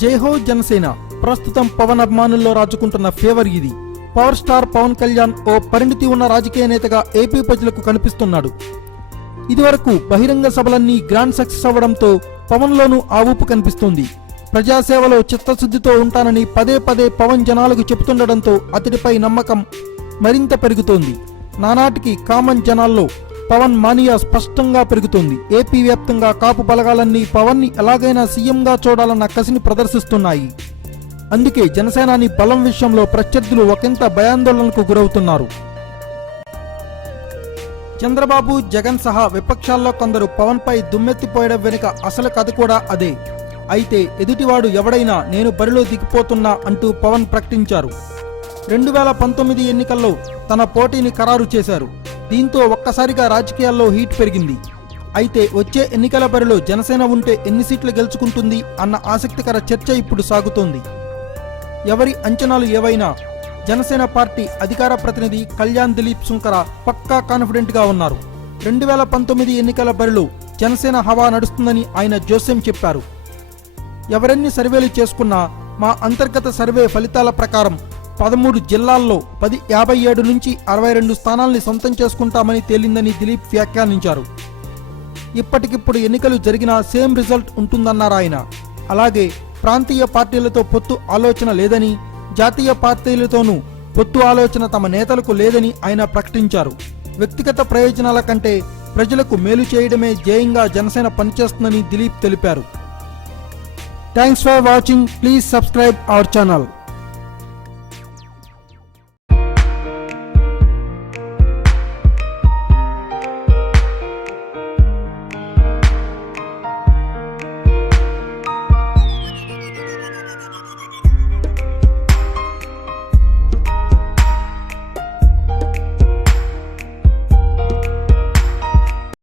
జై హో జనసేన ప్రస్తుతం పవన్ అభిమానుల్లో రాజుకుంటున్న ఫేవర్ ఇది. పవర్ స్టార్ పవన్ కళ్యాణ్ ఓ పరిణితి ఉన్న రాజకీయ నేతగా ఏపీ ప్రజలకు కనిపిస్తున్నాడు. ఇదివరకు బహిరంగ సభలన్నీ గ్రాండ్ సక్సెస్ అవ్వడంతో పవన్లోనూ ఆ ఊపు కనిపిస్తోంది. ప్రజాసేవలో చిత్తశుద్ధితో ఉంటానని పదే పదే పవన్ జనాలకు చెబుతుండటంతో అతడిపై నమ్మకం మరింత పెరుగుతోంది. నానాటికి కామన్ జనాల్లో పవన్ మానియా స్పష్టంగా పెరుగుతోంది. ఏపీ వ్యాప్తంగా కాపు బలగాలన్నీ పవన్ని ఎలాగైనా సీఎంగా చూడాలన్న కసిని ప్రదర్శిస్తున్నాయి. అందుకే జనసేనాని బలం విషయంలో ప్రత్యర్థులు ఒకంత భయాందోళనకు గురవుతున్నారు. చంద్రబాబు, జగన్ సహా విపక్షాల్లో కొందరు పవన్ పై దుమ్మెత్తిపోయడం వెనుక అసలు కథ కూడా అదే. అయితే ఎదుటివాడు ఎవడైనా నేను బరిలో దిగిపోతున్నా అంటూ పవన్ ప్రకటించారు. 2019 ఎన్నికల్లో తన పోటీని ఖరారు చేశారు. దీంతో ఒక్కసారిగా రాజకీయాల్లో హీట్ పెరిగింది. అయితే వచ్చే ఎన్నికల బరిలో జనసేన ఉంటే ఎన్ని సీట్లు గెలుచుకుంటుంది అన్న ఆసక్తికర చర్చ ఇప్పుడు సాగుతోంది. ఎవరి అంచనాలు ఏవైనా జనసేన పార్టీ అధికార ప్రతినిధి కళ్యాణ్ దిలీప్ సుంకర పక్కా కాన్ఫిడెంట్ గా ఉన్నారు. 2019 ఎన్నికల బరిలో జనసేన హవా నడుస్తుందని ఆయన జోస్యం చెప్పారు. ఎవరెన్ని సర్వేలు చేసుకున్నా మా అంతర్గత సర్వే ఫలితాల ప్రకారం 13 జిల్లాల్లో 57 నుంచి 62 స్థానాల్ని సొంతం చేసుకుంటామని తేలిందని దిలీప్ వ్యాఖ్యానించారు. ఇప్పటికిప్పుడు ఎన్నికలు జరిగినా సేమ్ రిజల్ట్ ఉంటుందన్నారు ఆయన. అలాగే ప్రాంతీయ పార్టీలతో పొత్తు ఆలోచన లేదని, జాతీయ పార్టీలతోనూ పొత్తు ఆలోచన తమ నేతలకు లేదని ఆయన ప్రకటించారు. వ్యక్తిగత ప్రయోజనాల కంటే ప్రజలకు మేలు చేయడమే ధ్యేయంగా జనసేన పనిచేస్తుందని దిలీప్ తెలిపారు. Thanks for watching. Please subscribe our channel.